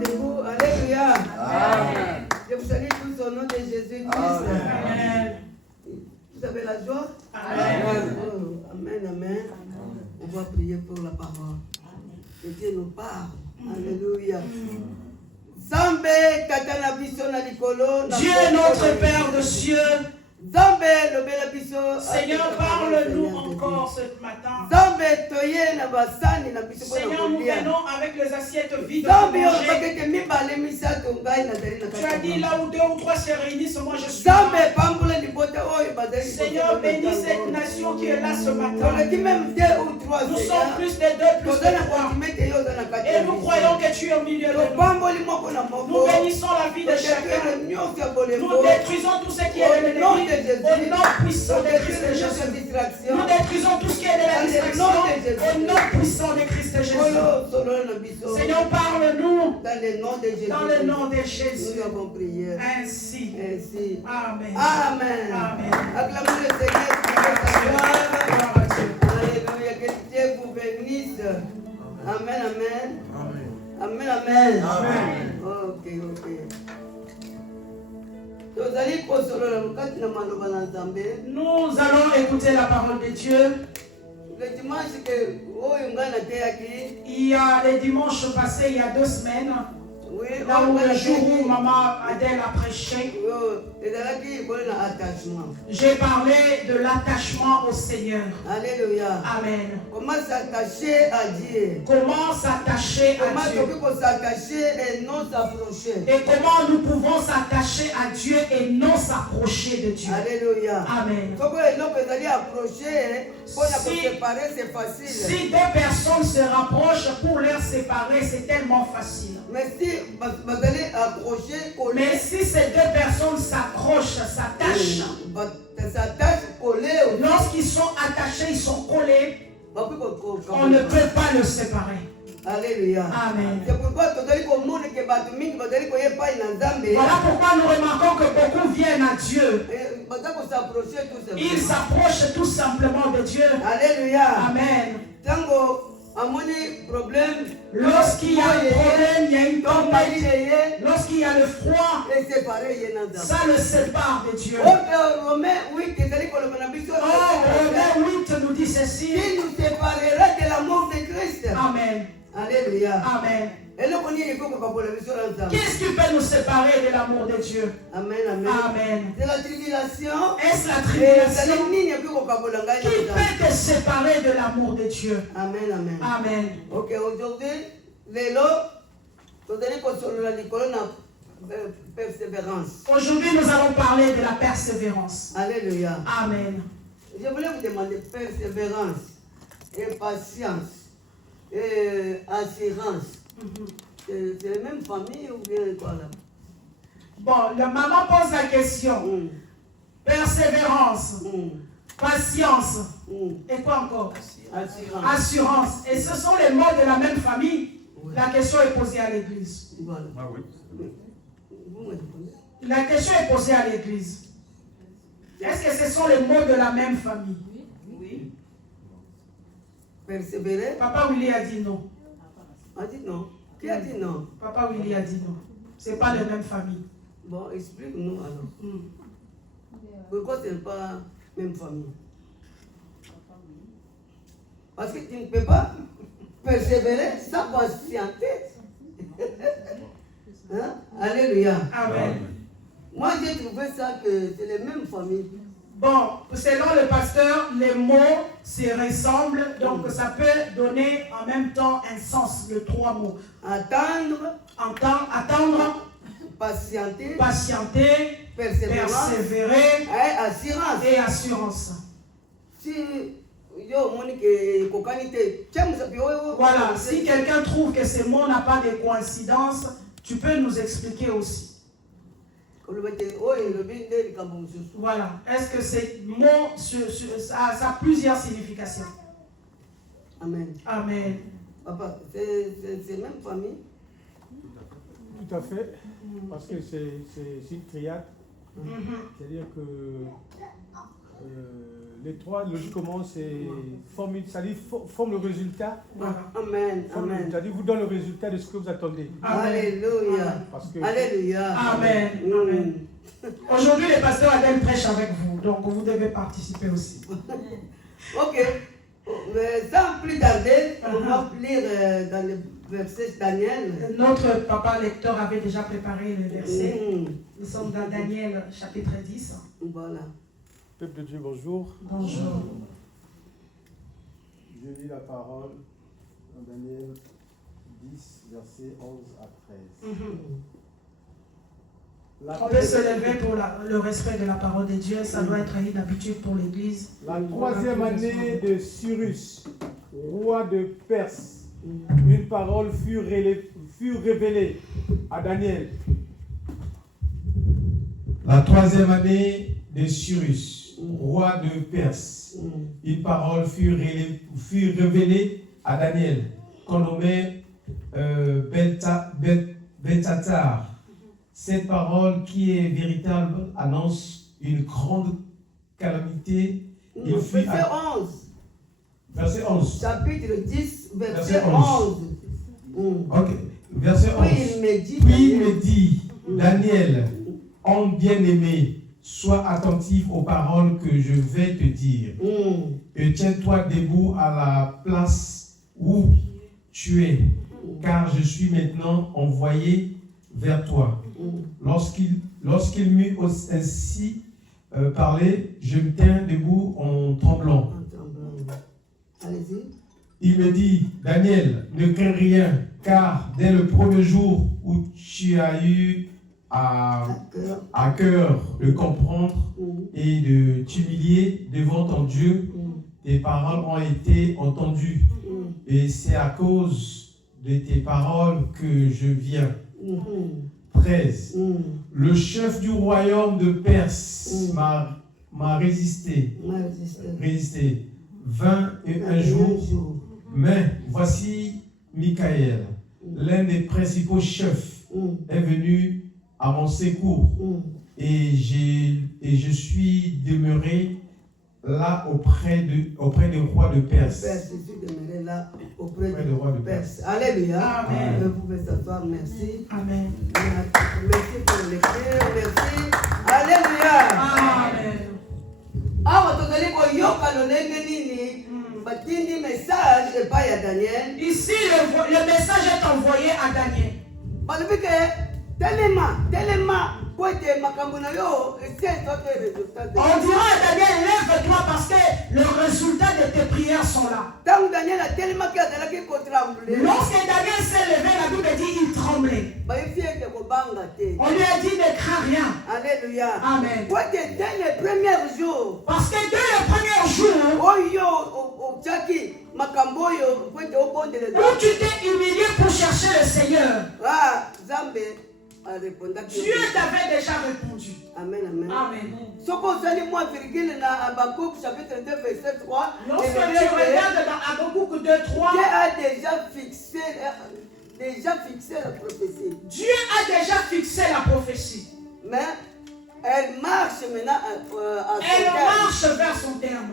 Debout. Alléluia. Amen. Je vous salue tous au nom de Jésus-Christ. Amen. Vous avez la joie? Amen. Oh, amen, amen. On va prier pour la parole. Que Dieu nous parle. Alléluia. Zambé, Katana Biso na Likolo. Dieu notre Père de cieux. Seigneur, parle-nous encore ce matin. Seigneur, nous venons avec les assiettes vides pour manger. Tu as dit là où 2 ou 3 se réunissent, moi je suis là. Seigneur, bénis cette nation qui est là ce matin. Nous sommes plus de 2, plus de 3. Et nous croyons que tu es au milieu de nous. Nous bénissons la vie de chacun. Nous détruisons tout ce qui est de l'ennemi. Au nom puissant de Christ de Jésus. Nous détruisons tout ce qui est de la distraction. Au nom puissant de Christ de Jésus. Seigneur, parle-nous. Dans le nom de Jésus. Nous avons prié. Ainsi. Amen. Amen. Amen. Acclamez le Seigneur. Alléluia. Que Dieu vous bénisse. Amen. Amen. Amen. Amen. Ok. Nous allons écouter la parole de Dieu. Le dimanche, il y a les dimanches passés, il y a 2 semaines, là où le jour où maman Adèle a prêché, j'ai parlé de l'attachement au Seigneur. Alléluia. Amen. Comment s'attacher à Dieu? Comment s'attacher à Dieu? Comment s'attacher et non s'approcher? Et comment nous pouvons s'attacher à Dieu et non s'approcher de Dieu? Alléluia. Amen. Si 2 personnes se rapprochent, pour les séparer, c'est tellement facile. Mais si ces 2 personnes s'accrochent, s'attachent, lorsqu'ils sont attachés, ils sont collés, on ne peut pas le séparer. Alléluia. Amen. C'est pourquoi voilà pourquoi nous remarquons que beaucoup viennent à Dieu. Ils s'approchent tout simplement de Dieu. Alléluia. Amen. Lorsqu'il y a un problème, il y a une tempête, lorsqu'il y a le froid, ça le sépare de Dieu. Romains 8 nous dit ceci. Il nous séparera de l'amour de Christ. Amen. Alléluia. Amen. Qu'est-ce qui peut nous séparer de l'amour de Dieu? Amen. Amen. C'est la tribulation. Est-ce la tribulation qui peut te séparer de l'amour de Dieu? Amen. Amen. Ok, aujourd'hui, persévérance. Aujourd'hui, nous allons parler de la persévérance. Alléluia. Amen. Je voulais vous demander persévérance et patience et assurance. C'est la même famille ou bien quoi là? Bon, la maman pose la question. Persévérance, patience, et quoi encore? Assurance. Et ce sont les mots de la même famille. Oui. La question est posée à l'église. Voilà. Ah oui. La question est posée à l'église. Est-ce que ce sont les mots de la même famille? Oui. Persévérer. Papa Willy a dit non. A dit non. Qui a dit non? Papa Willy a dit non. Ce n'est pas la même famille. Bon, explique-nous alors. Pourquoi ce n'est pas la même famille? Parce que tu ne peux pas persévérer sans patienter. Hein? Alléluia. Amen. Moi, j'ai trouvé ça que c'est les mêmes familles. Bon, selon le pasteur, les mots se ressemblent, donc ça peut donner en même temps un sens, les 3 mots. Attendre, patienter, persévérer et assurance. Voilà, si quelqu'un trouve que ces mots n'ont pas de coïncidence, tu peux nous expliquer aussi. Voilà. Est-ce que ces mots, ça a plusieurs significations? Amen. Amen. Papa, c'est même famille? Tout à fait. Parce que c'est une triade. C'est-à-dire que Les trois logiquement c'est forme le résultat. Voilà. Amen. Amen. C'est-à-dire vous donne le résultat de ce que vous attendez. Alléluia. Alléluia. Amen. Amen. Aujourd'hui, le pasteur Adèle prêche avec vous, donc vous devez participer aussi. Ok. Sans plus tarder, on va lire dans le verset Daniel. Notre papa lecteur avait déjà préparé le verset. Nous sommes dans Daniel chapitre 10. Voilà. Peuple de Dieu, bonjour. Bonjour. Je lis la parole dans Daniel 10, versets 11 à 13. On peut se lever pour le respect de la parole de Dieu. Ça doit être une habitude pour l'Église. La troisième année de Cyrus, roi de Perse, une parole fut révélée à Daniel. La troisième année de Cyrus, roi de Perse, une parole fut révélée à Daniel, qu'on nommait Belteshazzar. Cette parole qui est véritable annonce une grande calamité. Verset 11. Verset 11. Chapitre 10, verset 11. Ok, verset 11. Puis il me dit, Daniel, homme bien-aimé, sois attentif aux paroles que je vais te dire. Et tiens-toi debout à la place où tu es, car je suis maintenant envoyé vers toi. Lorsqu'il m'eut ainsi parlé, je me tins debout en tremblant. Allez-y. Il me dit, Daniel, ne crains rien, car dès le premier jour où tu as eu à cœur de comprendre et de t'humilier devant ton Dieu, tes paroles ont été entendues. Et c'est à cause de tes paroles que je viens. 13. Le chef du royaume de Perse m'a résisté. 21 jours. Mais voici Michael, l'un des principaux chefs, est venu à mon secours. Et je suis demeuré là auprès du roi de Perse. Je suis demeuré là auprès du roi de Perse. Alléluia. Amen. Vous pouvez s'asseoir. Merci. Amen. Merci pour le lecture. Merci. Alléluia. Amen. Ici, le message est envoyé à Daniel. On dira à Daniel, lève-toi parce que le résultat de tes prières sont là. Lorsque Daniel s'est levé, la Bible dit qu'il tremblait. On lui a dit ne crains rien. Alléluia. Amen. Dès le premier jour, Parce que dès le premier jour, où tu t'es humilié pour chercher le Seigneur, Dieu t'avait déjà répondu. Amen, amen. Amen. Lorsque Lorsque tu regardes dans Habakkuk 2:3, Dieu a déjà fixé la prophétie. Dieu a déjà fixé la prophétie. Mais elle marche maintenant à son Elle terme. marche vers son terme.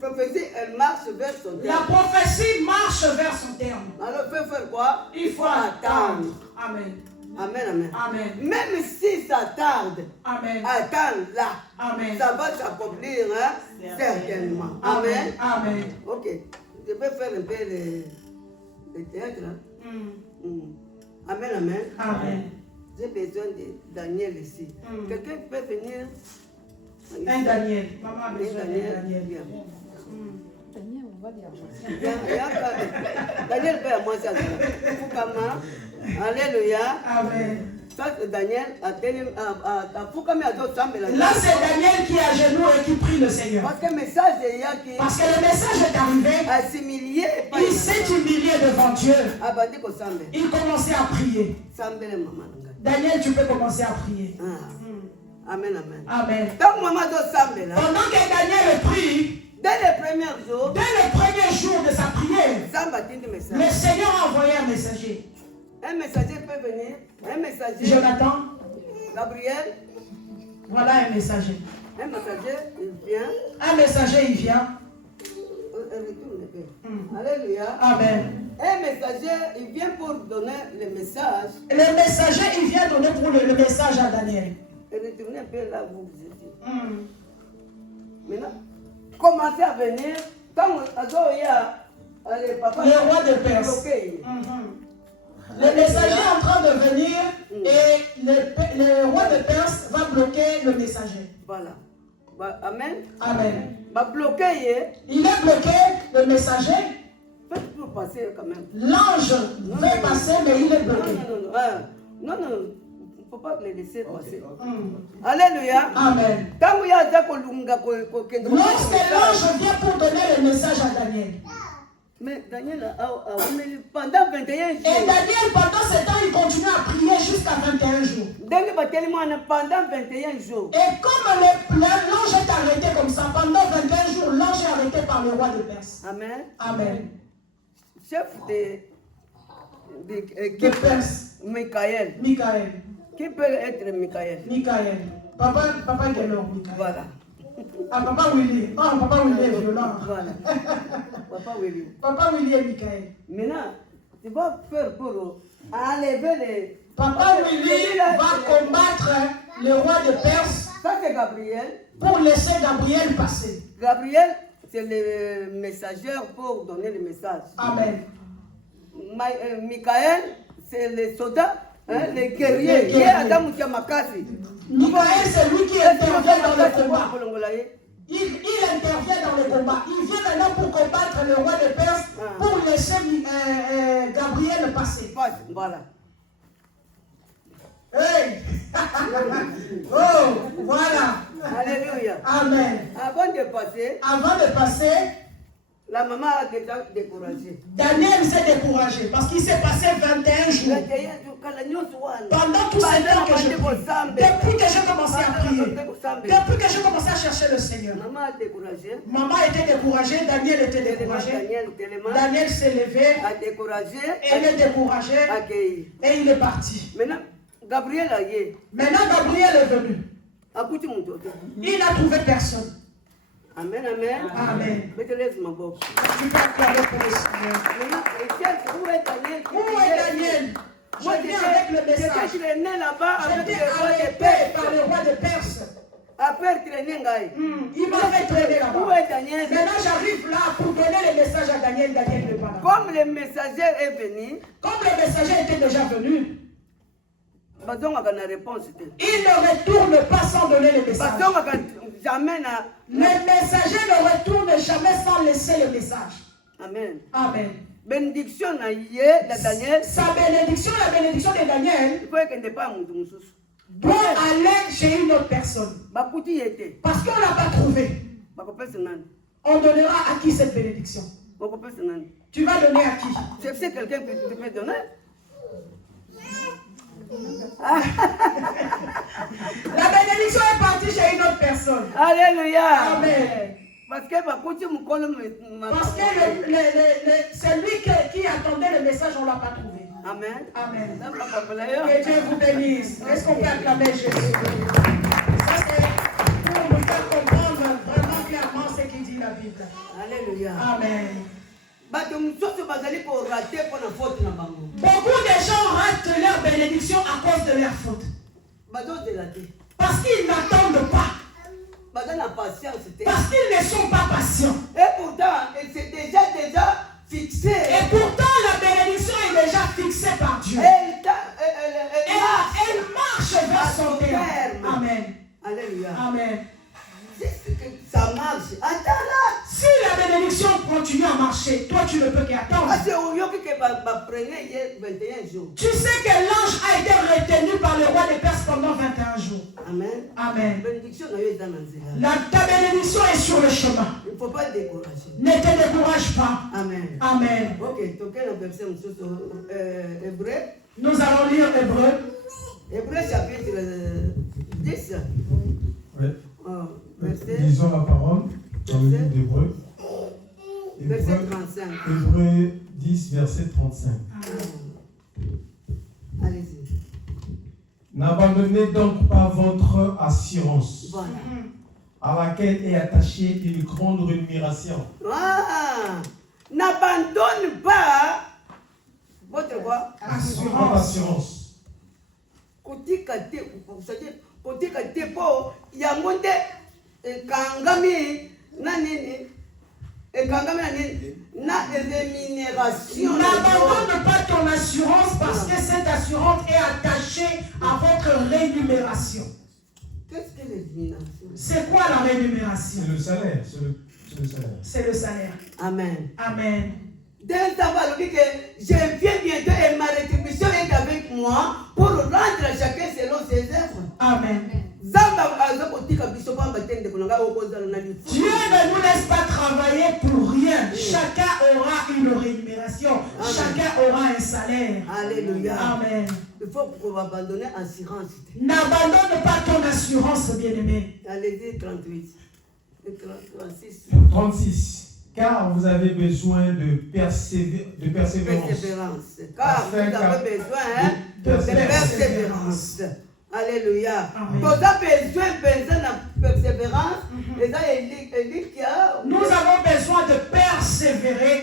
Prophétie, elle marche vers son terme. La prophétie marche vers son terme. Alors, il faut faire quoi? Il faut attendre. Amen. Amen, amen. Amen. Même si ça tarde, Amen. attends là. Amen. Ça va s'accomplir, hein? Certainement. Amen. Amen. Ok. Je vais faire un peu le théâtre. Hein? Amen, amen. Amen. J'ai besoin de Daniel ici. Quelqu'un peut venir? Un Daniel. Maman a besoin d'un Daniel. Bien. Daniel, on va dire. Daniel peut à moi ça. Alléluia. Amen. Ça c'est Daniel. Là c'est Daniel qui est à genoux et qui prie le Seigneur. Parce que le message est arrivé. Il s'est humilié devant Dieu. Il commençait à prier. Daniel, tu peux commencer à prier. Amen, amen. Amen. Pendant que Daniel prie, dès le premier jour de sa prière, le Seigneur a envoyé un messager. Un messager peut venir. Un messager. Jonathan. Gabriel. Voilà un messager. Un messager, il vient. Un messager, il vient. Alléluia. Amen. Un messager, il vient pour donner le message. Le messager, il vient donner pour le message à Daniel. Et retournez un peu là où vous étiez. Maintenant, commencez à venir. Quand il y a les papas, le roi de Perse. Le messager est en train de venir et le roi de Perse va bloquer le messager. Voilà. Amen. Amen. Va bloquer. Il est bloqué, le messager. Faites pour passer quand même. L'ange veut passer, mais il est bloqué. Non, il ne faut pas les laisser passer. Alléluia. Amen. Lorsque l'ange vient pour donner le message à Daniel. Mais Daniel pendant 21 jours. Et Daniel, pendant ce temps, il continue à prier jusqu'à 21 jours. Pendant 21 jours. Et comme l'ange est arrêté comme ça, pendant 21 jours, l'ange est arrêté par le roi de Perse. Amen. Amen. Chef de Perse. Michael. Qui peut être Michael? Michael. Papa Guénon, Michael. Voilà. Ah, Papa Willy. Oh, Papa Willy est violent. Voilà. Papa Willy. Papa Willy et Michael. Maintenant, tu vas faire pour enlever les... Papa Willy va combattre le roi de Perse. Ça, c'est Gabriel. Pour laisser Gabriel passer. Gabriel, c'est le messager pour donner le message. Amen. Michael, c'est le soldat, le guerrier. Michael, c'est lui qui intervient dans le combat. Il intervient dans le combat. Il vient maintenant pour combattre le roi de Perse, pour laisser Gabriel passer. Voilà. Hey! Oh, voilà. Alléluia. Amen. Avant de passer, la maman a déjà découragé. Daniel s'est découragé parce qu'il s'est passé 21 jours. Pendant tout ce temps que je prie, depuis que j'ai commencé à prier, depuis que j'ai commencé à chercher le Seigneur, maman a découragé. Maman était découragée, Daniel était découragé. Daniel s'est levé, elle est découragée et il est parti. Maintenant, Gabriel est venu. Il n'a trouvé personne. Amen, amen. Amen. Mettez-les ma boque. Tu peux acclamer pour le Seigneur. Où est Daniel? Où est Daniel? Je viens avec le message. J'étais traîné là-bas avec J'étais le roi de arrêté Perse. par le roi de Perse. Après traîner, Il m'a fait traîner là-bas. Où est Daniel? Maintenant j'arrive là pour donner le message à Daniel. Daniel n'est pas là. Comme le messager est venu, comme le messager était déjà venu, il ne retourne pas sans donner le message. Le messager ne retourne jamais sans laisser le message. Amen. Amen. Bénédiction de Daniel. Sa bénédiction, la bénédiction de Daniel, doit aller chez une autre personne. Parce qu'on ne l'a pas trouvé. On donnera à qui cette bénédiction? Tu vas donner à qui? C'est quelqu'un que tu peux donner. La bénédiction est partie chez une autre personne. Alléluia. Amen. Parce que celui qui attendait le message, on ne l'a pas trouvé. Amen. Amen. Que Dieu vous bénisse. Est-ce qu'on peut acclamer Jésus? Ça c'est pour nous faire comprendre vraiment clairement ce qu'il dit la Bible. Alléluia. Amen. Beaucoup de gens ratent leur bénédiction à cause de leur faute. Parce qu'ils n'attendent pas. Parce qu'ils ne sont pas patients. Et pourtant, c'est déjà fixé. Et pourtant, la bénédiction est déjà fixée par Dieu. Elle marche vers son terme. Amen. Alléluia. Amen. Ça marche. Attends là. Si la bénédiction continue à marcher, toi tu ne peux qu'attendre. Tu sais que l'ange a été retenu par le roi de Perse pendant 21 jours. Amen. Amen. Ta bénédiction est sur le chemin. Il ne faut pas te décourager. Ne te décourage pas. Amen. Amen. Ok, donc le verset Hébreu. Nous allons lire Hébreu. Hébreu chapitre 10. Oui. Verset. Lisons la parole dans le livre d'Hébreu. Verset 35. Hébreu 10, verset 35. Allez-y. N'abandonnez donc pas votre assurance. Voilà. à laquelle est attachée une grande rémunération. Ah, n'abandonne pas votre quoi? Assurance. Kotika te, c'est-à-dire kotika te po yangonde kangami na nini? Kangami na nini? Na rémunération. N'abandonne pas ton assurance parce que cette assurance est attachée à votre rémunération. Qu'est-ce que rémunération? C'est quoi la rémunération? C'est le salaire. C'est le salaire. C'est le salaire. Amen. Amen. Dès savoir que je viens bientôt et ma rétribution est avec moi pour rendre à chacun selon ses œuvres. Amen. Dieu ne nous laisse pas travailler pour rien. Chacun aura une rémunération. Amen. Chacun aura un salaire. Alléluia. Amen. Il faut qu'on abandonne l'assurance. N'abandonne pas ton assurance, bien-aimé. Allez-y, 38. 36. 36. Car vous avez besoin de persévérance. Car vous avez besoin de persévérance. Alléluia. Vous avez besoin de persévérance. Nous avons besoin de persévérer.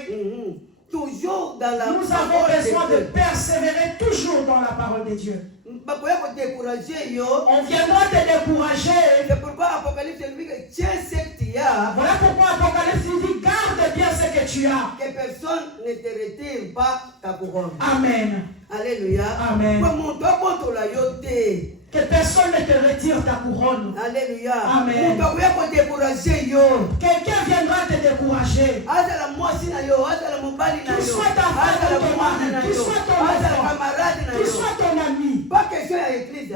Toujours dans la Nous avons besoin de persévérer toujours dans la parole de Dieu. On viendra te décourager. C'est pourquoi Apocalypse dit que tiens ce que tu as. Voilà pourquoi Apocalypse dit garde bien ce que tu as. Que personne ne te retire pas ta couronne. Amen. Alléluia. Amen. Que personne ne te retire ta couronne. Alléluia. Amen. Quelqu'un viendra te décourager. Qu'il soit ta femme, ton mari, qu'il soit ton enfant, qu'il soit ton ami. Pas question à l'église.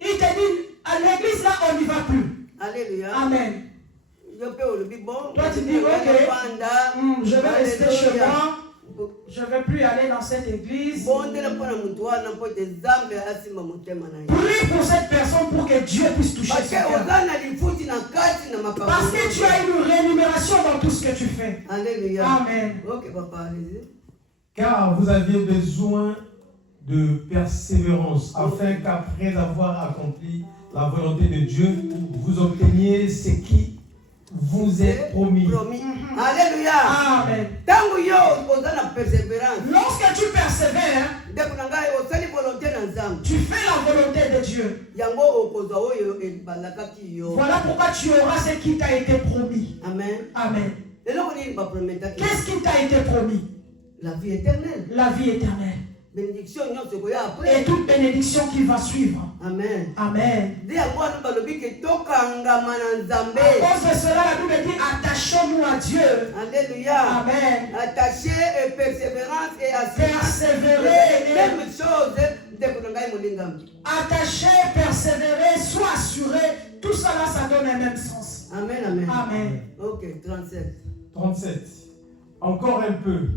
Il te dit, à l'église là, on n'y va plus. Alléluia. Amen. Toi tu dis, ok, je vais rester chez moi. Je ne vais plus aller dans cette église. Prie pour cette personne pour que Dieu puisse toucher son cœur. Parce que tu as une rémunération dans tout ce que tu fais. Alléluia. Amen. Ok, papa, allez-y. Car vous aviez besoin de persévérance, afin qu'après avoir accompli la volonté de Dieu, vous obteniez ce qui vous est promis. Alléluia. Amen. Lorsque tu persévères, tu fais la volonté de Dieu. Voilà pourquoi tu auras ce qui t'a été promis. Amen. Amen. Qu'est-ce qui t'a été promis? La vie éternelle. La vie éternelle. Bénédiction, et toute bénédiction qui va suivre. Amen. Amen. À cause de cela, la Bible dit attachons-nous à Dieu. Alléluia. Amen. Attaché et persévérance et assurance. Persévérer. Même chose. Attaché, persévérer, soit assuré. Tout cela, ça donne un même sens. Amen. Amen. Amen. Ok, 37. 37. Encore un peu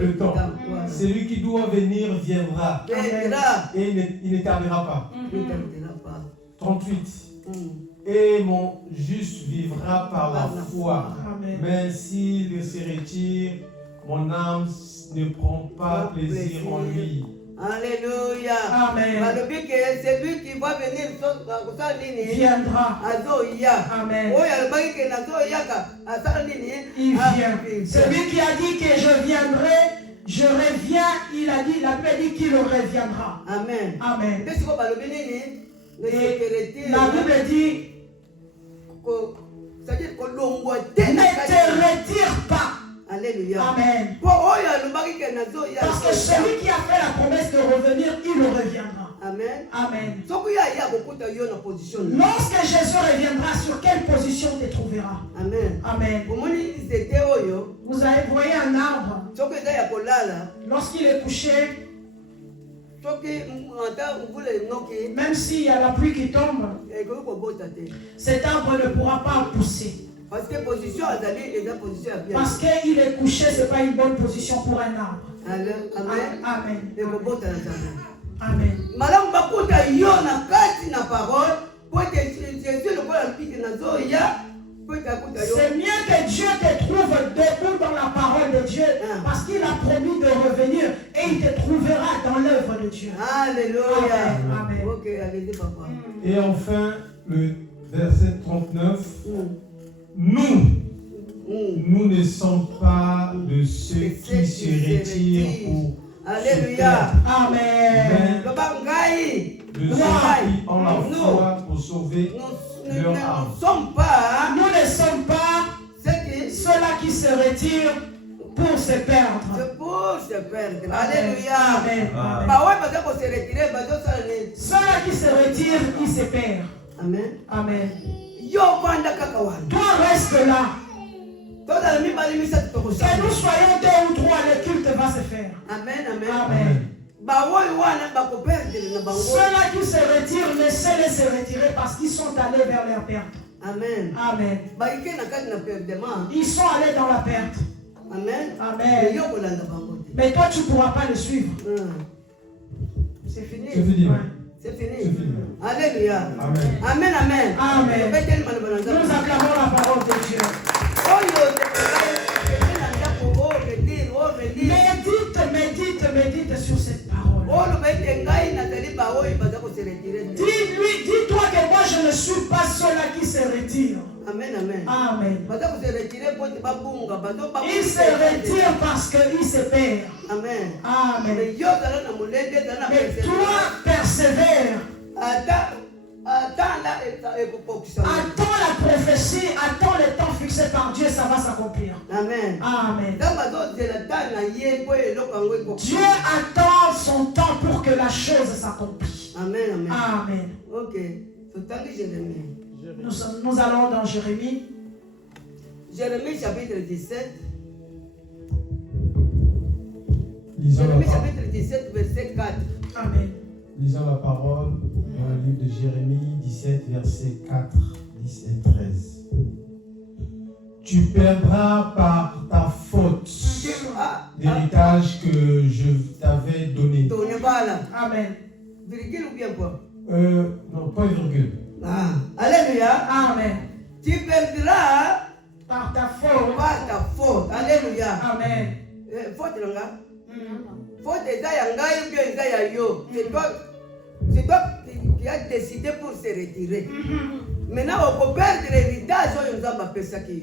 de temps. Celui qui doit venir viendra. Et il ne tardera pas. 38. Et mon juste vivra par la foi. Amen. Mais s'il se retire, mon âme ne prend pas plaisir en lui. Alléluia. Amen. C'est lui qui va venir viendra. Amen. Il vient. Celui qui a dit que je viendrai, je reviens, il a dit, la Bible dit qu'il reviendra. Amen. Amen. Et la Bible dit, ne te retire pas. Alléluia. Amen. Parce que celui qui a fait la promesse de revenir, il reviendra. Amen. Amen. Lorsque Lorsque Jésus reviendra, sur quelle position te trouvera? Amen. Amen. Vous avez voyé un arbre. Lorsqu'il est couché, même s'il y a la pluie qui tombe, cet arbre ne pourra pas pousser. Parce que position Parce qu'il est couché, ce n'est pas une bonne position pour un arbre. Amen. Amen. Amen. Madame Bakuta yona kati na parole pour que Jésus le voit pique na zoya pour que c'est mieux que Dieu te trouve debout dans la parole de Dieu parce qu'il a promis de revenir et il te trouvera dans l'œuvre de Dieu. Alléluia. Amen. OK, allez-y papa. Et enfin le verset 39. Nous ne sommes pas de ceux qui se retirent pour Alléluia. Amen. de ceux qui ont la foi pour sauver leur âme. Nous ne sommes pas ceux-là qui se retirent pour se perdre. C'est pour se perdre. Alléluia. Amen. Ceux-là qui se retirent, ils se perdent. Amen. Amen. Toi reste là. Que nous soyons 2 ou 3, le culte va se faire. Amen. Amen. Amen. Amen. Ceux-là qui se retirent, laissez-les se retirer parce qu'ils sont allés vers leur perte. Amen. Amen. Ils sont allés dans la perte. Amen. Amen. Mais toi, tu ne pourras pas le suivre. C'est fini. C'est fini. Ouais. C'est fini. Alléluia. Amen. Amen. Amen. Amen. Nous acclamons la parole de Dieu. Médite sur cette parole. Dis-toi que moi je ne suis pas ceux-là qui se retirent. Amen, amen. Amen. Ils se retirent parce qu'ils se perdent. Amen. Amen. Mais toi, persévère. Attends la prophétie, attends le temps fixé par Dieu, ça va s'accomplir. Amen. Amen. Dieu attend son temps pour que la chose s'accomplisse. Amen, amen. Amen. Ok. Nous allons dans Jérémie. Jérémie chapitre 17. Jérémie chapitre 17, verset 4. Amen. Lisons la parole dans le livre de Jérémie 17, verset 4, 10 et 13. Tu perdras par ta faute l'héritage que je t'avais donné. Amen. Virgule ou bien quoi? Non, pas virgule. Alléluia. Amen. Tu perdras par ta faute. Par ta faute. Alléluia. Amen. Faute là. Faute est d'ailleurs ou bien d'ailleurs yo. C'est toi qui as décidé pour se retirer. Maintenant, on peut perdre l'héritage.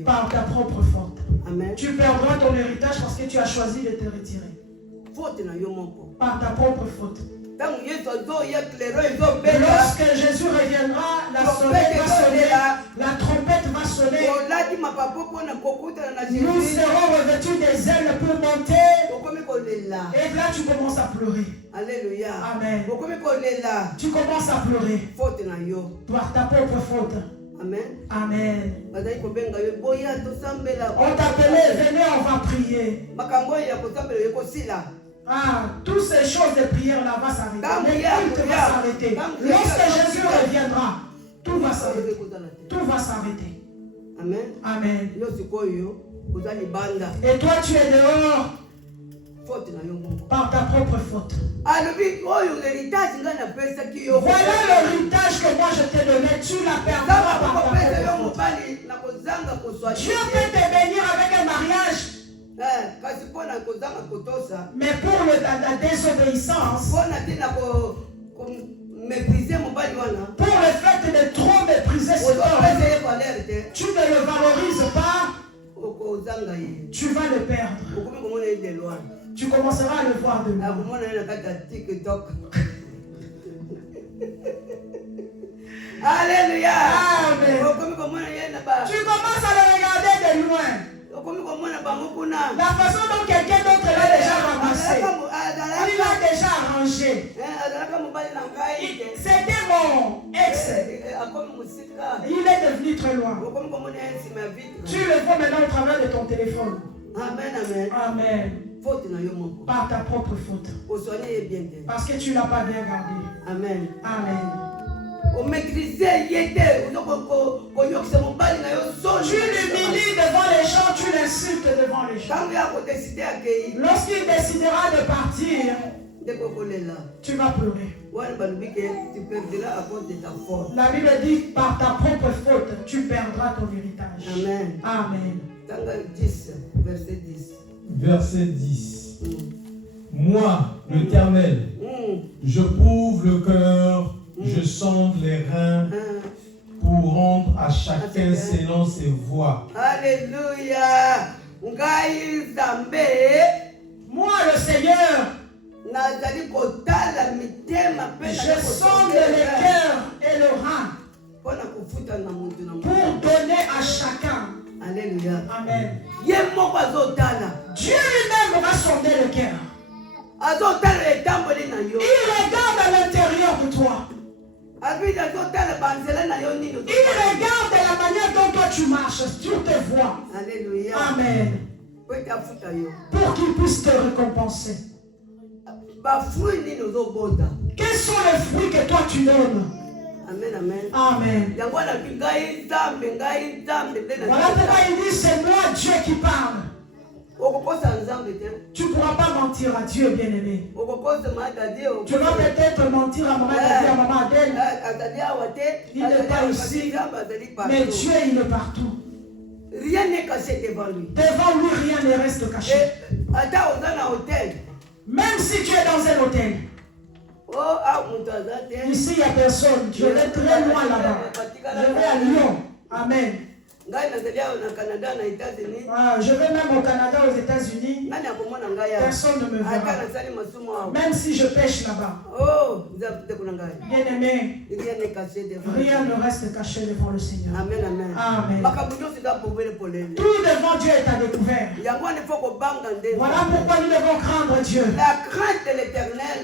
Par ta propre faute. Amen. Tu perdras ton héritage parce que tu as choisi de te retirer. Par ta propre faute. Lorsque Jésus reviendra, la sonnette va sonner, la trompette va sonner. Nous serons revêtus des ailes pour monter. Et là, tu commences à pleurer. Alléluia. Amen. Tu commences à pleurer. Par ta propre faute. Amen. Amen. On t'appelait, venez, on va prier. Toutes ces choses de prière là va s'arrêter. Le culte va s'arrêter. Lorsque Jésus reviendra, tout va s'arrêter. Tout va s'arrêter. Amen. Amen. Et toi tu es dehors par ta propre faute. Voilà l'héritage que moi je t'ai donné. Tu l'as perdu par ta propre faute. Dieu peut te bénir avec un mariage. Mais pour la désobéissance, pour le fait de trop mépriser cet homme, tu ne le valorises pas, tu vas le perdre. Tu commenceras à le voir de loin. Alléluia. Amen. Tu commences à le regarder de loin. La façon dont quelqu'un d'autre l'a déjà ramassé, il l'a déjà arrangé. C'était mon ex. Il est devenu très loin. Tu le vois maintenant au travers de ton téléphone. Amen, amen. Amen. Par ta propre faute. Parce que tu ne l'as pas bien gardé. Amen. Amen. Tu l'humilies devant les gens, tu l'insultes devant les gens. Lorsqu'il décidera de partir, tu vas pleurer. La Bible dit par ta propre faute, tu perdras ton héritage. Amen. Amen. Verset 10. Verset 10. Moi, l'Éternel, je prouve le cœur, je sonde les reins pour pour rendre à chacun selon ses voies. Alléluia. Moi, le Seigneur, je sonde le cœur et le rein pour donner à chacun. Alléluia. Amen. Dieu lui-même va sonder le cœur. Il regarde à l'intérieur de toi. Il regarde la manière dont toi tu marches sur tes voies. Alléluia. Amen. Pour qu'il puisse te récompenser. Quels sont les fruits que toi tu donnes? Amen, amen. Amen. Voilà pourquoi il dit c'est moi Dieu qui parle. Tu ne pourras pas mentir à Dieu, bien-aimé. Tu vas peut-être mentir à maman Adèle, à maman Adèle. Il n'est pas ici, mais Dieu il est partout. Rien n'est caché devant lui. Devant lui, rien ne reste caché. Même si tu es dans un hôtel. Ici, il n'y a personne. Je vais très loin là-bas. Je vais à Lyon. Amen. Je vais même au Canada, aux États-Unis. Personne ne me verra. Même si je pêche là-bas. Bien-aimé, rien ne reste caché devant le Seigneur. Amen, amen. Amen. Tout devant Dieu est à découvert. Voilà pourquoi nous devons craindre Dieu. La crainte de l'Éternel,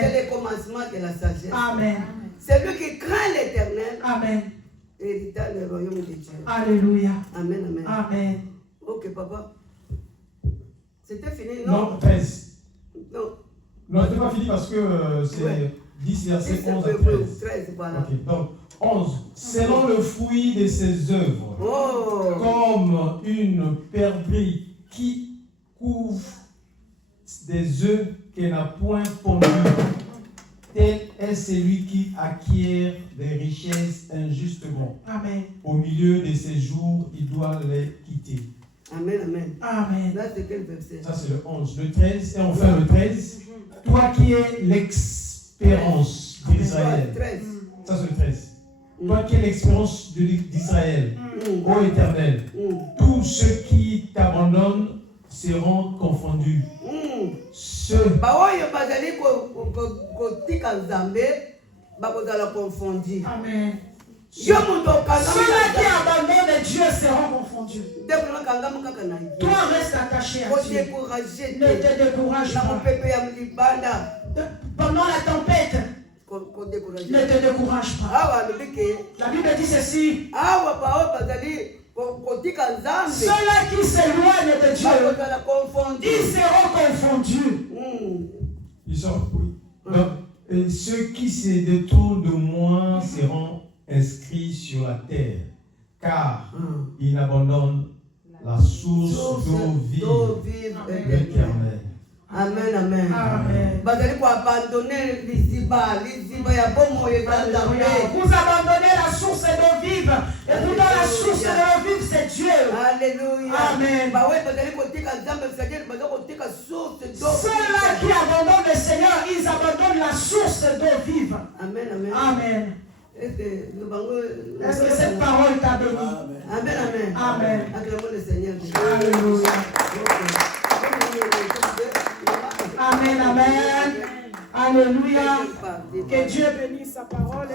c'est le commencement de la sagesse. Amen. Celui qui craint l'Éternel, amen, hérita le royaume de Dieu. Alléluia. Amen, amen. Amen. Ok, papa. C'était fini, non? Non, 13. Non. Non, c'était pas fini parce que c'est 10 versets 11 à 13. Voilà. Ok, donc 11. Selon le fruit de ses œuvres, comme une perdrix qui couvre des œufs qu'elle n'a point pondus, tel est celui qui acquiert des richesses injustement. Amen. Au milieu de ses jours, il doit les quitter. Amen, amen. Amen. Là, c'est quel verset? Ça, c'est le 11. Le 13, et enfin le 13. Toi qui es l'expérience d'Israël. Ça, c'est le 13. Toi qui es l'expérience d'Israël, ô Éternel, tous ceux qui t'abandonnent seront confondus. Ceux ceux Amen. Ceux-là qui abandonnent Dieu seront confondus. Toi reste attaché à Dieu. Ne te décourage pas. Pendant la tempête, ne te décourage pas. La Bible dit ceci. Ceux-là qui s'éloignent de Dieu, ils seront confondus. Ils sont, donc, ceux qui se détournent de moi seront inscrits sur la terre, car ils abandonnent la source d'eau vive éternelle. Amen, amen. Amen. Vous abandonnez la source d'eau vive. Et pourtant la source de l'eau vive, c'est Dieu. Alléluia. Amen. Ceux-là qui abandonnent le Seigneur, ils abandonnent la source d'eau vive. Amen, amen. Amen. Est-ce que cette parole t'a béni? Amen, amen. Amen. Acclamons le Seigneur. Alléluia. Amen, amen. Alléluia. Que Dieu bénisse sa parole.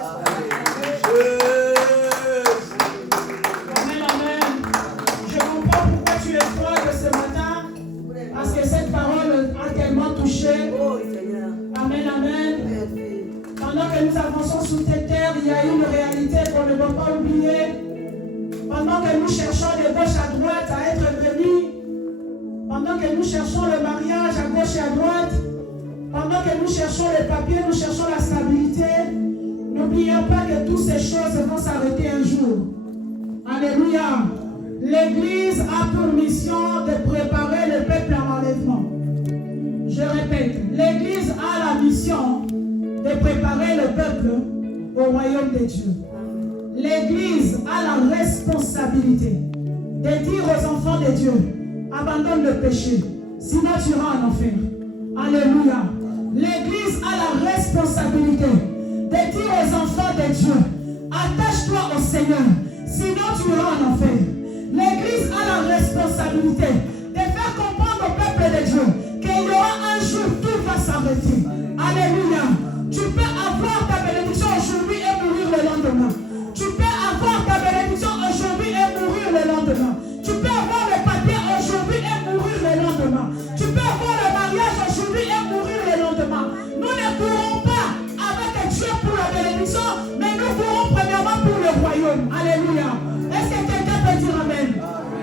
Amen, amen. Je comprends pourquoi tu es froide ce matin. Parce que cette parole a tellement touché. Amen, amen. Pendant que nous avançons sur cette terre, il y a une réalité qu'on ne doit pas oublier. Pendant que nous cherchons de gauche à droite à être bénis, pendant que nous cherchons le mariage à gauche et à droite, pendant que nous cherchons les papiers, nous cherchons la stabilité, n'oublions pas que toutes ces choses vont s'arrêter un jour. Alléluia. L'Église a pour mission de préparer le peuple à l'enlèvement. Je répète, l'Église a la mission de préparer le peuple au royaume de Dieu. L'Église a la responsabilité de dire aux enfants de Dieu, abandonne le péché, sinon tu iras en enfer. Alléluia. L'Église a la responsabilité de dire aux enfants de Dieu, attache Attache-toi au Seigneur, sinon tu iras en enfer. L'Église a la responsabilité de faire comprendre au peuple de Dieu qu'il y aura un jour, tout va s'arrêter. Alléluia. Tu peux avoir ta bénédiction aujourd'hui et mourir le lendemain. Tu peux avoir ta bénédiction aujourd'hui et mourir le lendemain. Tu peux avoir le papier aujourd'hui et mourir le lendemain. Tu peux avoir le mariage aujourd'hui et mourir le lendemain. Nous ne courons pas avec Dieu pour la bénédiction, mais nous courons premièrement pour le royaume. Alléluia. Est-ce que quelqu'un peut dire amen?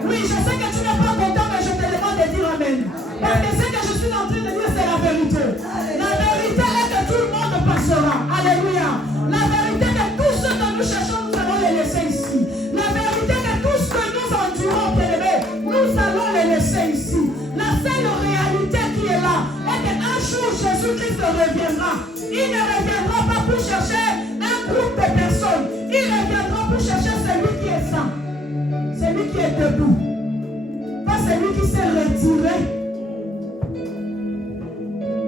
Oui, je sais que tu n'es pas content, mais je te demande de dire amen. Parce que ce que je suis en train de dire, c'est la vérité. La vérité est que tout le monde passera. Alléluia. La vérité est que tout ce que nous cherchons, nous allons les laisser ici. La vérité est que tout ce que nous endurons, bien-aimés, nous allons les laisser ici. La seule réalité qui est là est qu'un jour, Jésus-Christ reviendra. Il ne reviendra pas pour chercher un groupe de personnes. Il reviendra pour chercher celui qui est saint. Celui qui est debout. Pas celui qui s'est retiré.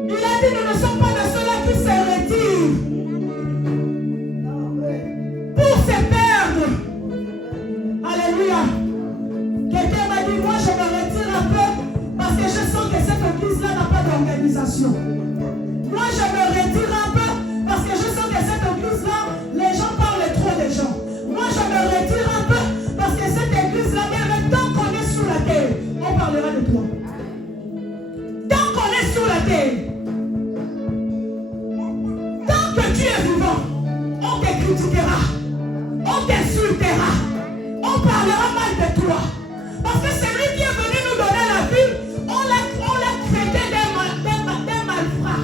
Il a dit, nous ne sommes pas de ceux-là qui se retirent pour se perdre. Alléluia. Quelqu'un m'a dit, moi je me retire un peu parce que je sens que cette église-là n'a pas d'organisation. Moi je me retire un peu parce que je sens que cette église-là, les gens parlent trop des gens. Moi je me retire un peu parce que cette église-là, même tant qu'on est sur la terre, on parlera de toi. Tant qu'on est sur la terre, tant que tu es vivant, on te critiquera, on t'insultera, on parlera mal de toi. Parce que celui qui est venu nous donner la vie, on l'a traité d'un malfrat.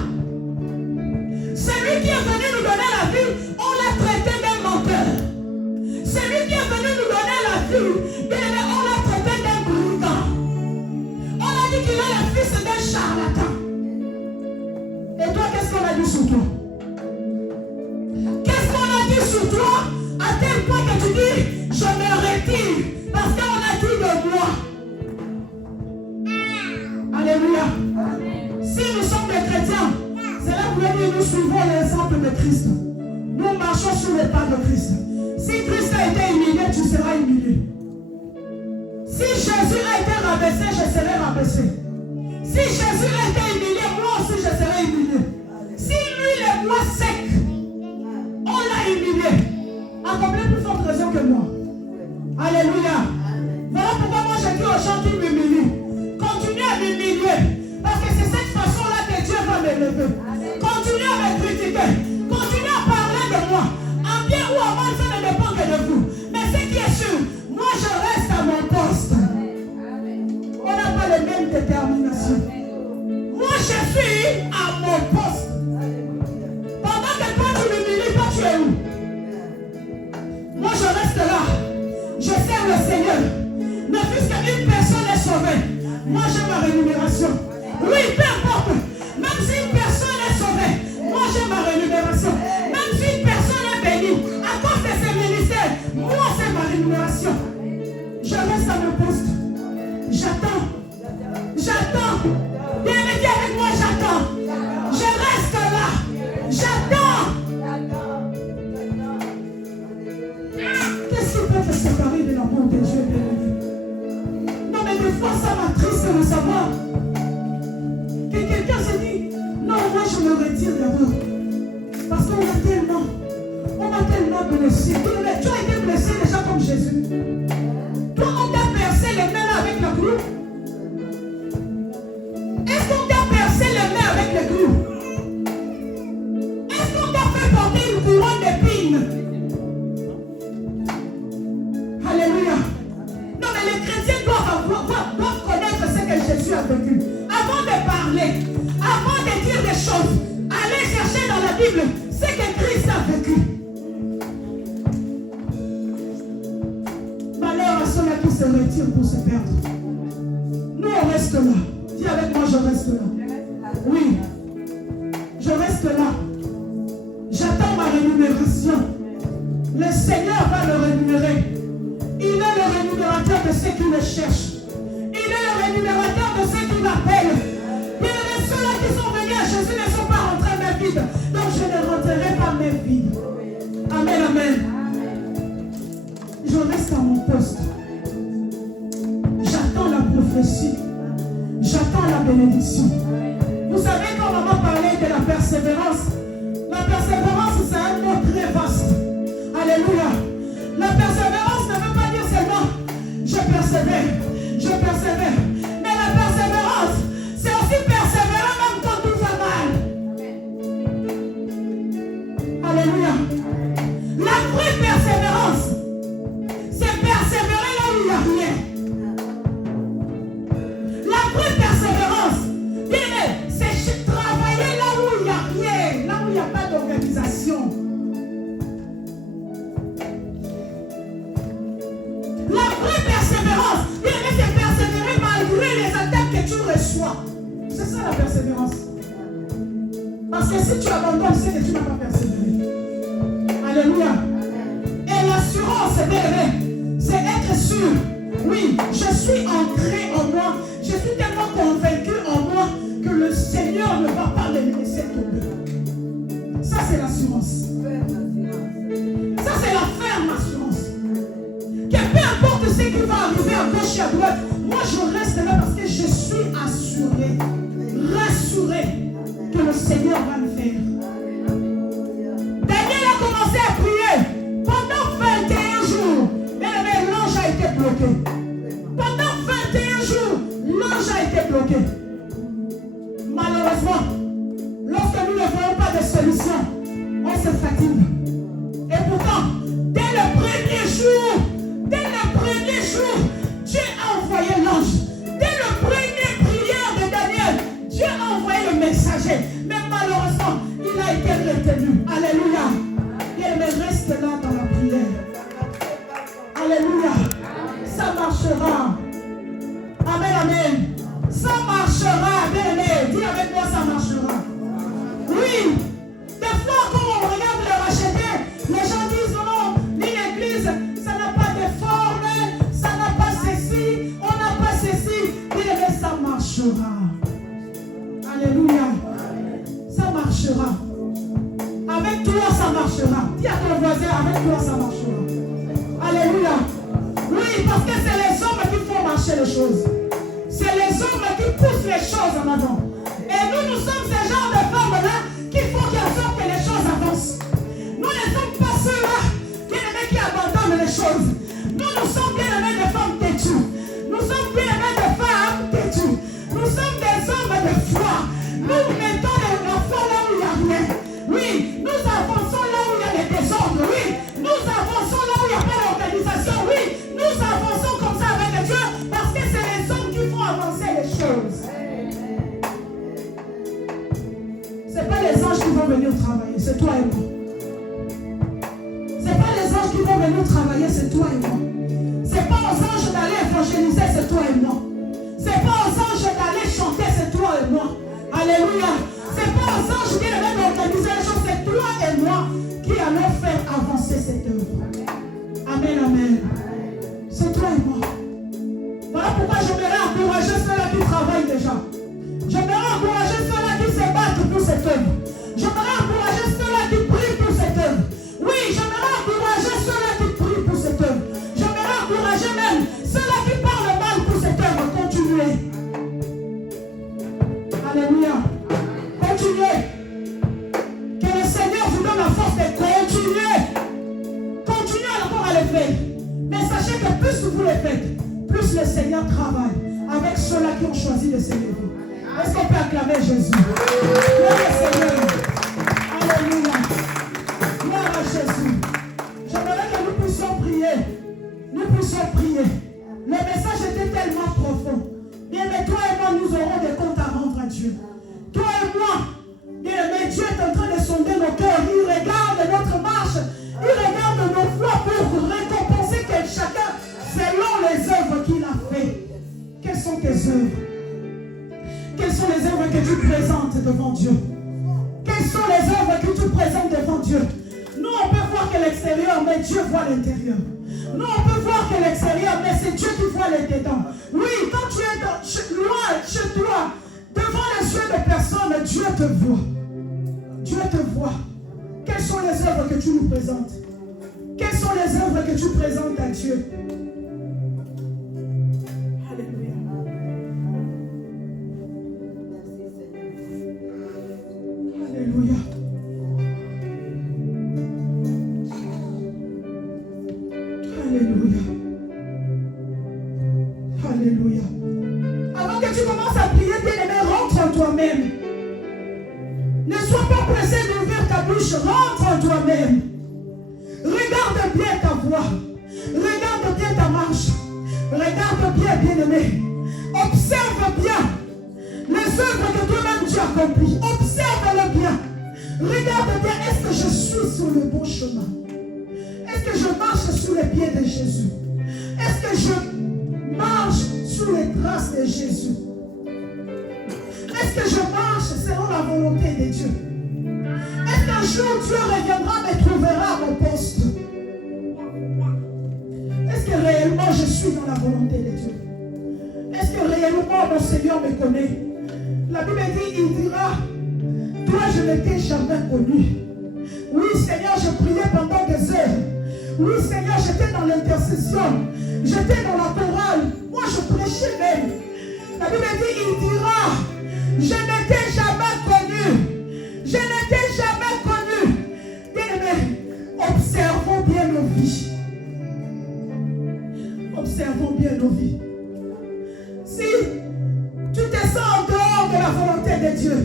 Celui qui est venu nous donner la vie, on l'a traité d'un menteur. Celui qui est venu nous donner la vie, on l'a traité d'un brigand. On a dit qu'il est le fils d'un charlatan. Et toi, qu'est-ce qu'on a dit sur toi? Qu'est-ce qu'on a dit sur toi à tel point que tu dis, je me retire parce qu'on a dit de moi. Alléluia. Si nous sommes des chrétiens, c'est là que nous suivons l'exemple de Christ. Nous marchons sur les pas de Christ. Si Christ a été humilié, tu seras humilié. Si Jésus a été rabaissé, je serai rabaissé. Si Jésus a été humilié, moi aussi je serai humilié. Si lui est moi sec, on l'a humilié. À combien plus forte raison que moi? Alléluia. Voilà pourquoi moi je dis aux gens qui m'humilient, continuez à m'humilier. Parce que c'est cette façon-là que Dieu va m'élever. Continuez à me critiquer. Continuez à parler de moi. En bien ou en mal, ça ne dépend que de vous. Mais ce qui est sûr, moi je reste à mon poste. On n'a pas les mêmes déterminations. Moi je suis à mon poste. Pendant que toi tu m'humilies, toi tu es où? Moi je reste là. Je sers le Seigneur. Ne fût-ce qu'une personne est sauvée, moi j'ai ma rémunération. Oui, peu importe. Même si une personne est sauvée, moi j'ai ma rémunération. Même si une personne est bénie, à cause de ses ministères, moi c'est ma rémunération. Je reste à mon poste. J'attends. J'attends. Viens me dire avec moi, j'attends. Je reste là. J'attends. Qu'est-ce qui peut te séparer de l'amour de Dieu, bien-aimé? Non, mais des fois, ça m'attriste de savoir que quelqu'un se dit, non, moi je me retire d'abord. Parce qu'on m'a tellement blessé. Tu as été blessé déjà comme Jésus. Toi, on t'a percé les mains avec le clou. Est-ce qu'on t'a percé les mains avec le clou? Est-ce qu'on t'a fait porter une couronne d'épines? Alléluia. Non, mais les chrétiens doivent connaître ce que Jésus a vécu. Avant de parler, avant de dire des choses, allez chercher dans la Bible ce que Christ a vécu. Malheur à ceux-là qui se retirent pour se perdre. Nous, on reste là. Dis avec moi, je reste là. Oui. Je reste là. J'attends ma rémunération. Le Seigneur va le rémunérer. Il est le rémunérateur de ceux qui le cherchent. Il est le rémunérateur de ceux qui l'appellent. Et ceux-là qui sont venus à Jésus ne sont pas rentrés main vide. Donc je ne rentrerai pas main vide. Amen, amen. bénédiction. Vous savez, quand maman parlait de la persévérance c'est un mot très vaste. Alléluia. La persévérance ne veut pas dire seulement je persévère. Mais la persévérance, c'est aussi persévérer même quand tout va mal. Alléluia. La vraie persévérance, c'est persévérer là où il n'y a rien. La vraie persévérance, c'est travailler là où il n'y a rien, là où il n'y a pas d'organisation. La vraie persévérance, c'est persévérer malgré les attaques que tu reçois. C'est ça la persévérance. Parce que si tu abandonnes, c'est que tu n'as pas persévéré. Alléluia. Et l'assurance, c'est être sûr. Oui, je suis ancré en moi. Je suis tellement convaincu en moi que le Seigneur ne va pas me laisser tomber. Ça, c'est l'assurance. Ça, c'est la ferme assurance. Que peu importe ce qui va arriver à gauche et à droite, moi je reste là parce que je suis assuré, rassuré que le Seigneur va le faire. Daniel a commencé à prier pendant 21 jours. Mais l'ange a été bloqué. Pendant 21 jours, l'ange a été bloqué. Malheureusement, lorsque nous ne voyons pas de solution, on se fatigue. Et pourtant, dès le premier jour, Dieu a envoyé l'ange. Dès le premier prière de Daniel, Dieu a envoyé le messager. Mais malheureusement, il a été retenu. Alléluia. Il me reste là dans la prière. Alléluia. Ça marchera. Amen, amen. Ça marchera, bien-aimé. Dis avec moi, ça marchera. Oui. Des fois, quand on regarde le racheter, les gens disent non, l'église, ça n'a pas de forme, ça n'a pas ceci, on n'a pas ceci. Bien-aimé, ça marchera. Alléluia. Ça marchera. Avec toi, ça marchera. Dis à ton voisin, avec toi, ça marchera. Alléluia. Oui, parce que c'est les hommes qui font marcher les choses. C'est les hommes qui poussent les choses en avant. Et nous sommes ces genres de femmes-là qui font en sorte que les choses avancent. Nous ne sommes pas ceux-là qui abandonnent les choses. Nous sommes bien-aimés de femmes têtues. Nous sommes bien-aimés de femmes têtues. Nous sommes des hommes de foi. Nous mettons la foi là où il n'y a rien. Oui, nous avançons là où il y a des désordres. Oui, nous avançons là où il n'y a pas d'organisation. Oui, nous avançons comme ça avec Dieu parce que c'est les hommes qui font avancer les choses. Ce n'est pas les anges qui vont venir travailler, c'est toi et moi. Ce n'est pas les anges qui vont venir travailler, c'est toi et moi. Ce n'est pas aux anges d'aller évangéliser, c'est toi et moi. Ce n'est pas aux anges d'aller chanter, c'est toi et moi. Alléluia. Ce n'est pas aux anges qui allaient organiser les choses, c'est toi et moi qui allons faire avancer cette œuvre. Amen, amen. C'est toi et moi. Voilà pourquoi j'aimerais encourager ceux-là qui travaillent déjà. J'aimerais encourager ceux-là qui se battent pour cette œuvre. J'aimerais encourager ceux-là qui prient pour cette œuvre. Oui, j'aimerais encourager ceux-là qui prient pour cette œuvre. J'aimerais encourager même ceux-là qui parlent mal pour cette œuvre. Continuez. Alléluia. Continuez. Que le Seigneur vous donne la force de continuer. Continuez encore à le faire. Mais sachez que plus vous le faites, plus le Seigneur travaille avec ceux-là qui ont choisi de s'élever. Est-ce qu'on peut acclamer Jésus? Gloire au Seigneur. Alléluia. Gloire à Jésus. J'aimerais que nous puissions prier. Nous puissions prier. Le message était tellement profond. Bien, mais toi et moi, nous aurons des comptes à rendre à Dieu. Toi et moi, bien, mais Dieu est en train de sonder nos cœurs. Il regarde notre marche. Il regarde nos foi pour récompenser chacun selon les œuvres qu'il a fait. Quelles sont tes œuvres? Quelles sont les œuvres que tu présentes devant Dieu? Quelles sont les œuvres que tu présentes devant Dieu? Nous, on peut voir que l'extérieur, mais Dieu voit l'intérieur. Nous, on peut voir que l'extérieur, mais c'est Dieu qui voit les dedans. Oui, quand tu es loin chez toi, devant les yeux de personne, Dieu te voit. Dieu te voit. Quelles sont les œuvres que tu nous présentes? Quelles sont les œuvres que tu présentes à Dieu? Alléluia. sois pas pressé d'ouvrir ta bouche. Rentre en toi-même. Regarde bien ta voix. Regarde bien ta marche. Regarde bien, bien-aimé. Observe bien les œuvres que toi-même tu accomplis. Observe-le bien. Regarde bien, est-ce que je suis sur le bon chemin? Est-ce que je marche sous les pieds de Jésus? Est-ce que je marche sous les traces de Jésus? Est-ce que je marche selon la volonté de Dieu? Est-ce qu'un jour Dieu reviendra me trouvera à mon poste? Est-ce que réellement je suis dans la volonté de Dieu? Est-ce que réellement mon Seigneur me connaît? La Bible dit, il dira, toi je ne t'ai jamais connu. Oui Seigneur, je priais pendant des heures. Oui Seigneur, j'étais dans l'intercession. J'étais dans la chorale. Moi je prêchais même. La Bible dit, il dira, je ne t'ai jamais connu. Je ne t'ai jamais connu. Bien-aimés, observons bien nos vies. Observons bien nos vies. Si tu te sens en dehors de la volonté de Dieu,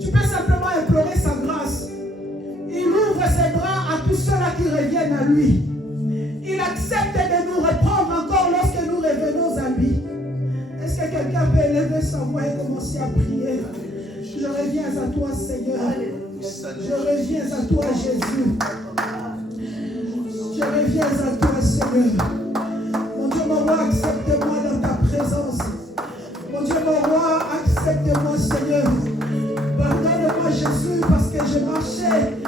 tu peux simplement implorer sa grâce. Il ouvre ses bras à tous ceux-là qui reviennent à lui. Il accepte de nous reprendre encore lorsque nous revenons à lui. Est-ce que quelqu'un peut élever sa voix et commencer à prier? Je reviens à toi, Seigneur. Je reviens à toi, Jésus. Je reviens à toi, Seigneur. Mon Dieu, mon roi, accepte-moi dans ta présence. Mon Dieu, mon roi, accepte-moi, Seigneur. Pardonne-moi, Jésus, parce que je marchais